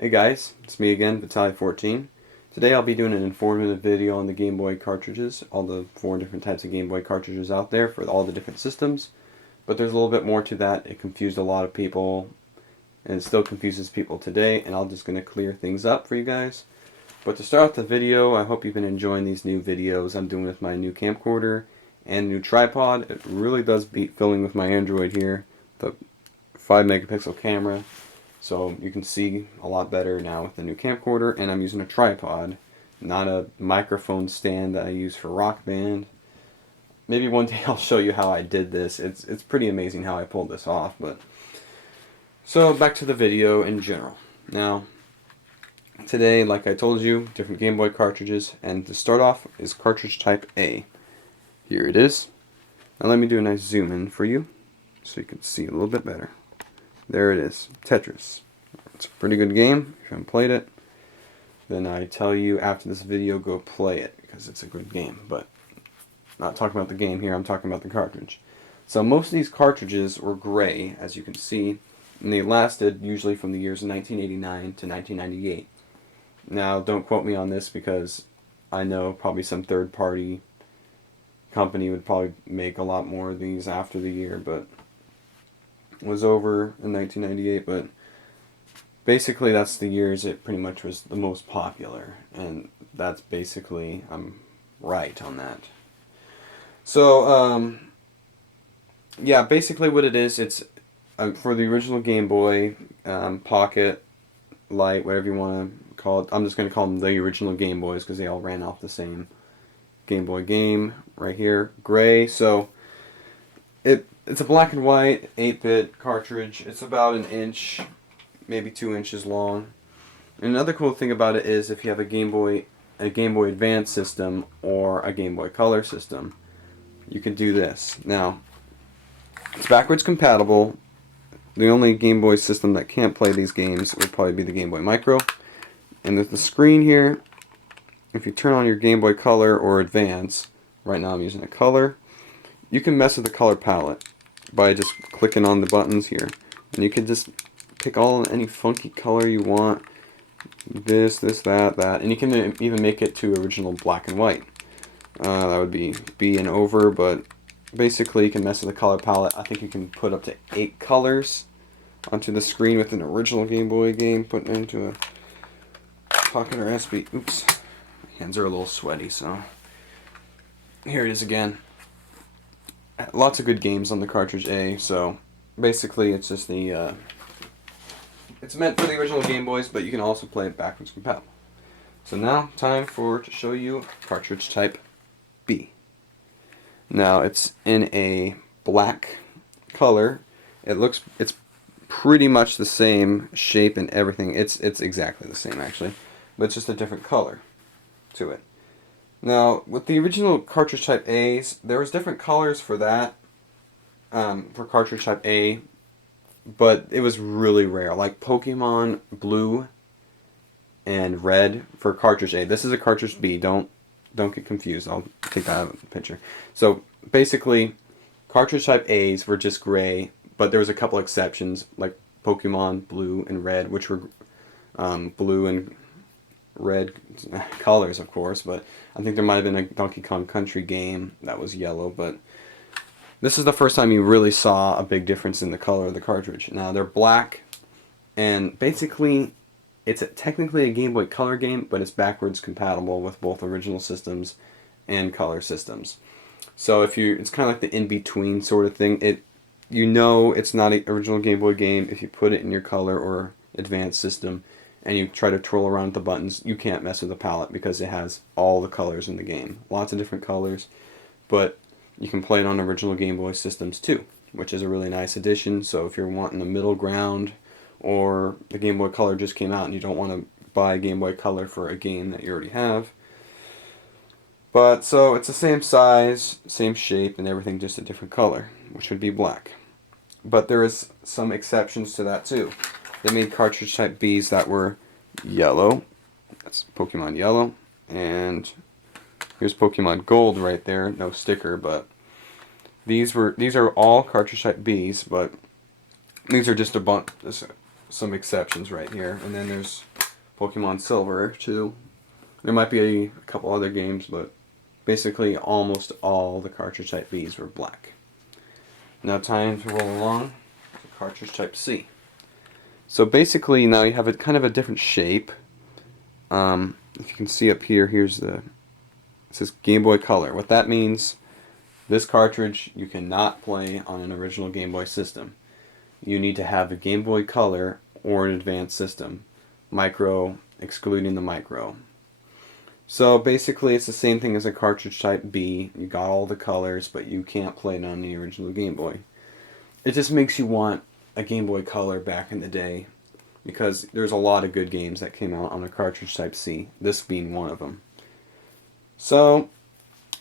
Hey guys, it's me again, Vitaly14. Today I'll be doing an informative video on the Game Boy cartridges, all the 4 different types of Game Boy cartridges out there for all the different systems. But there's a little bit more to that. It confused a lot of people, and it still confuses people today, and I'm just going to clear things up for you guys. But to start off the video, I hope you've been enjoying these new videos I'm doing with my new camcorder and new tripod. It really does beat filming with my Android here, the 5 megapixel camera. So you can see a lot better now with the new camcorder, and I'm using a tripod, not a microphone stand that I use for Rock Band. Maybe one day I'll show you how I did this. It's pretty amazing how I pulled this off. But so back to the video in general. Now, today, like I told you, different Game Boy cartridges, and to start off is cartridge type A. Here it is. Now let me do a nice zoom in for you so you can see a little bit better. There it is, Tetris. It's a pretty good game. If you haven't played it, then I tell you after this video, go play it, because it's a good game. But I'm not talking about the game here, I'm talking about the cartridge. So most of these cartridges were gray, as you can see, and they lasted usually from the years 1989 to 1998. Now, don't quote me on this, because I know probably some third-party company would probably make a lot more of these after the year, but was over in 1998, but basically that's the years it pretty much was the most popular, and that's basically, I'm right on that. So, yeah, basically what it is, it's for the original Game Boy, Pocket, Light, whatever you want to call it. I'm just going to call them the original Game Boys because they all ran off the same Game Boy game right here, gray. So it's a black and white 8-bit cartridge. It's about an inch, maybe 2 inches long. And another cool thing about it is if you have a Game Boy Advance system or a Game Boy Color system, you can do this. Now, it's backwards compatible. The only Game Boy system that can't play these games would probably be the Game Boy Micro. And with the screen here, if you turn on your Game Boy Color or Advance, right now I'm using a Color, you can mess with the color palette by just clicking on the buttons here, and you can just pick any funky color you want, this, that, and you can even make it to original black and white. That would be B and over, but basically you can mess with the color palette. I think you can put up to 8 colors onto the screen with an original Game Boy game, put it into a pocket or SB. Oops, my hands are a little sweaty, so here it is again. Lots of good games on the cartridge A, so basically it's just the it's meant for the original Game Boys, but you can also play it backwards compatible. So now, time to show you cartridge type B. Now it's in a black color. It's pretty much the same shape and everything. It's exactly the same actually, but it's just a different color to it. Now, with the original cartridge type A's, there was different colors for that, for cartridge type A, but it was really rare. Like Pokemon Blue and Red for cartridge A. This is a cartridge B. Don't get confused. I'll take that out of the picture. So basically, cartridge type A's were just gray, but there was a couple exceptions, like Pokemon Blue and Red, which were blue and red colors, of course, but I think there might have been a Donkey Kong Country game that was yellow, but this is the first time you really saw a big difference in the color of the cartridge. Now, they're black, and basically, it's technically a Game Boy Color game, but it's backwards compatible with both original systems and color systems. So it's kind of like the in-between sort of thing. It's not an original Game Boy game if you put it in your color or advanced system, and you try to twirl around with the buttons. You can't mess with the palette because it has all the colors in the game. Lots of different colors, but you can play it on original Game Boy systems too, which is a really nice addition. So if you're wanting the middle ground, or the Game Boy Color just came out and you don't want to buy a Game Boy Color for a game that you already have. But so it's the same size, same shape, and everything, just a different color, which would be black. But there is some exceptions to that too. They made cartridge type B's that were yellow. That's Pokemon Yellow. And here's Pokemon Gold right there. No sticker, but these are all cartridge type B's, but these are just a bunch. some exceptions right here. And then there's Pokemon Silver too. There might be a couple other games, but basically almost all the cartridge type Bs were black. Now time to roll along to cartridge type C. So basically now you have a kind of a different shape. If you can see up here, it says Game Boy Color. What that means, this cartridge you cannot play on an original Game Boy system. You need to have a Game Boy Color or an advanced system. Micro excluding the micro. So basically it's the same thing as a cartridge type B. You got all the colors, but you can't play it on the original Game Boy. It just makes you want a Game Boy Color back in the day, because there's a lot of good games that came out on a cartridge type C, this being one of them. So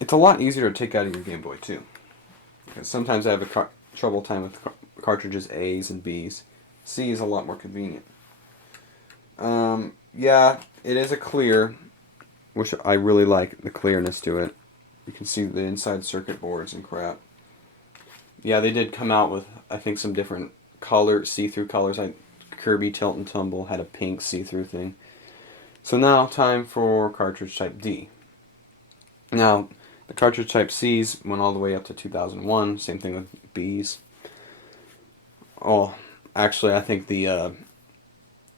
it's a lot easier to take out of your Game Boy too, because sometimes I have a trouble time with cartridges A's and B's. C is a lot more convenient. Yeah, it is a clear, which I really like the clearness to it. You can see the inside circuit boards and crap. Yeah, they did come out with, I think, some different see-through colors. Kirby Tilt and Tumble had a pink see-through thing. So now, time for cartridge type D. Now, the cartridge type C's went all the way up to 2001. Same thing with B's. Oh, actually, I think the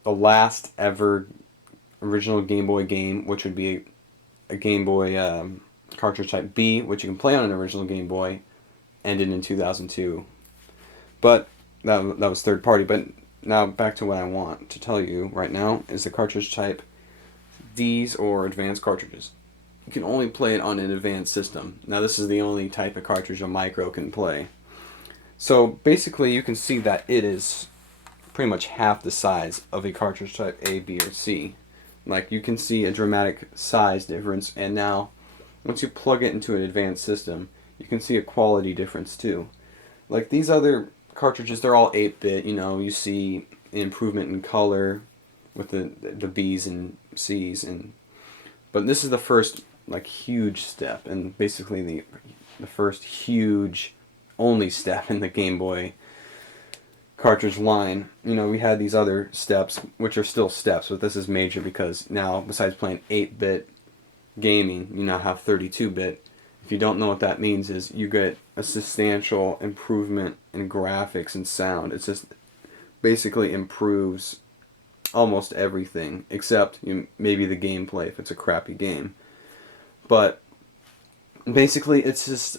last ever original Game Boy game, which would be a Game Boy cartridge type B, which you can play on an original Game Boy, ended in 2002. But that was third party. But now back to what I want to tell you right now is the cartridge type D's or advanced cartridges. You can only play it on an advanced system. Now this is the only type of cartridge a micro can play. So basically you can see that it is pretty much half the size of a cartridge type A, B, or C. Like, you can see a dramatic size difference, and now once you plug it into an advanced system, you can see a quality difference too. Like, these other cartridges, they're all 8-bit, you see improvement in color with the B's and C's, but this is the first huge step, and basically the first huge only step in the Game Boy cartridge line. We had these other steps, which are still steps, but this is major because now, besides playing 8-bit gaming, you now have 32-bit. If you don't know what that means, is you get a substantial improvement in graphics and sound. It just basically improves almost everything, except maybe the gameplay if it's a crappy game. But basically, it's just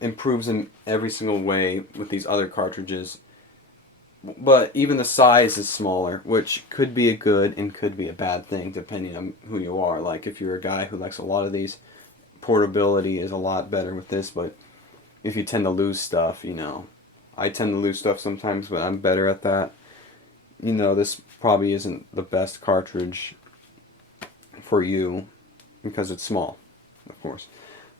improves in every single way with these other cartridges. But even the size is smaller, which could be a good and could be a bad thing depending on who you are. Like, if you're a guy who likes a lot of these, portability is a lot better with this. But if you tend to lose stuff, I tend to lose stuff sometimes, but I'm better at that. This probably isn't the best cartridge for you because it's small, of course.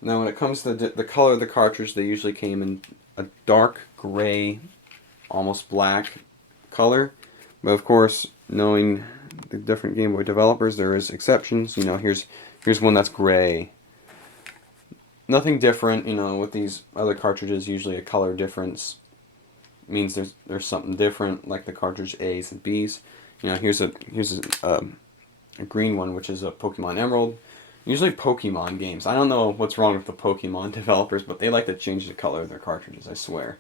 Now, when it comes to the color of the cartridge, they usually came in a dark gray, almost black color. But of course, knowing the different Game Boy developers, there is exceptions. Here's one that's gray. Nothing different. With these other cartridges, usually a color difference means there's something different, like the cartridge A's and B's. Here's a green one, which is a Pokemon Emerald. Usually Pokemon games, I don't know what's wrong with the Pokemon developers, but they like to change the color of their cartridges, I swear.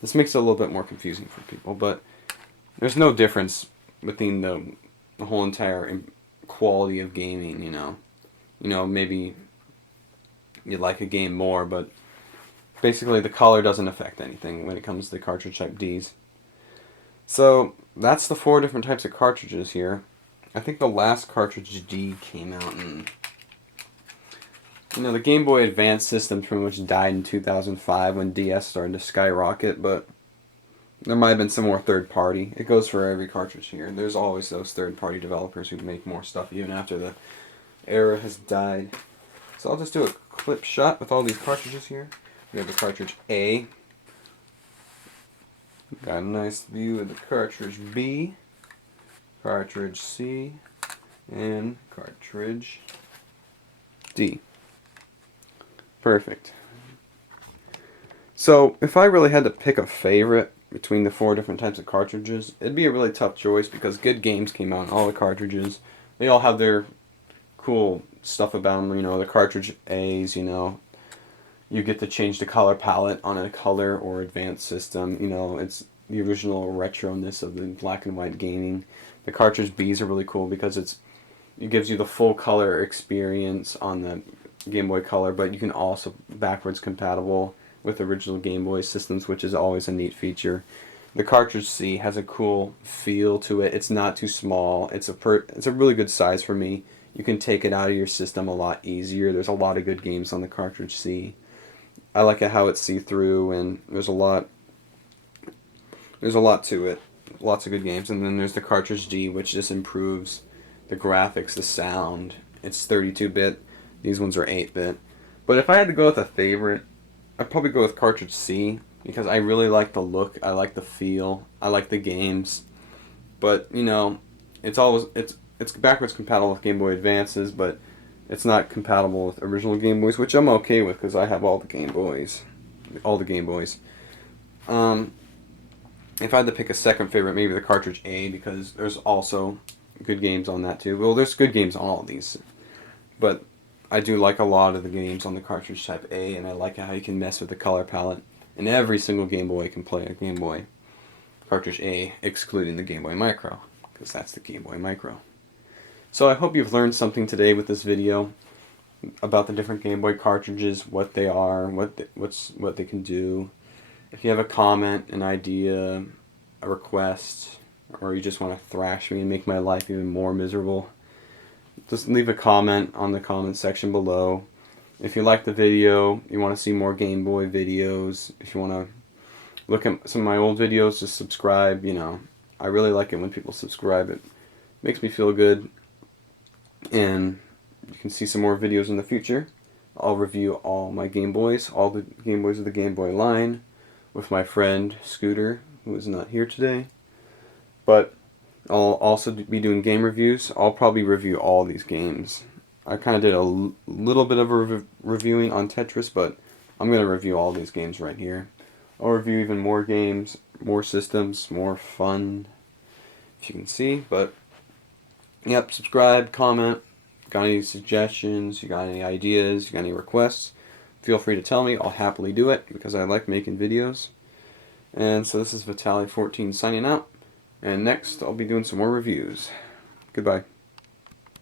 This makes it a little bit more confusing for people, but there's no difference between the whole entire quality of gaming, maybe you like a game more, but basically the color doesn't affect anything when it comes to the cartridge type Ds. So that's the 4 different types of cartridges here. I think the last cartridge D came out in... the Game Boy Advance system pretty much died in 2005 when DS started to skyrocket, but there might have been some more third-party. It goes for every cartridge here. There's always those third-party developers who make more stuff even after the era has died. So I'll just do a clip shot with all these cartridges here. We have the cartridge A. Got a nice view of the cartridge B, cartridge C, and cartridge D. Perfect. So, if I really had to pick a favorite, between the 4 different types of cartridges, it'd be a really tough choice because good games came out on all the cartridges. They all have their cool stuff about them. You know, the cartridge A's, you know, you get to change the color palette on a color or advanced system. You know, it's the original retroness of the black and white gaming. The cartridge B's are really cool because it gives you the full color experience on the Game Boy Color, but you can also backwards compatible with original Game Boy systems, which is always a neat feature. The cartridge C has a cool feel to it. It's not too small. It's a really good size for me. You can take it out of your system a lot easier. There's a lot of good games on the cartridge C. I like it how it's see-through, and there's a lot to it. Lots of good games. And then there's the cartridge D, which just improves the graphics, the sound. It's 32-bit. These ones are 8-bit. But if I had to go with a favorite, I'd probably go with cartridge C because I really like the look, I like the feel, I like the games. But, you know, it's backwards compatible with Game Boy Advances, but it's not compatible with original Game Boys, which I'm okay with because I have all the Game Boys. All the Game Boys. If I had to pick a second favorite, maybe the cartridge A, because there's also good games on that too. Well, there's good games on all of these. But I do like a lot of the games on the cartridge type A, and I like how you can mess with the color palette. And every single Game Boy can play a Game Boy cartridge A, excluding the Game Boy Micro, because that's the Game Boy Micro. So I hope you've learned something today with this video about the different Game Boy cartridges, what they are, what they can do. If you have a comment, an idea, a request, or you just want to thrash me and make my life even more miserable, just leave a comment on the comment section below. If you like the video, you want to see more Game Boy videos, if you want to look at some of my old videos, just subscribe. You know, I really like it when people subscribe. It makes me feel good. And you can see some more videos in the future. I'll review all my Game Boys, all the Game Boys of the Game Boy line, with my friend Scooter, who is not here today. But I'll also be doing game reviews. I'll probably review all these games. I kind of did a little bit of a reviewing on Tetris, but I'm going to review all these games right here. I'll review even more games, more systems, more fun, if you can see. But, yep, subscribe, comment. Got any suggestions? You got any ideas? You got any requests? Feel free to tell me. I'll happily do it because I like making videos. And so this is Vitaly14 signing out. And next, I'll be doing some more reviews. Goodbye.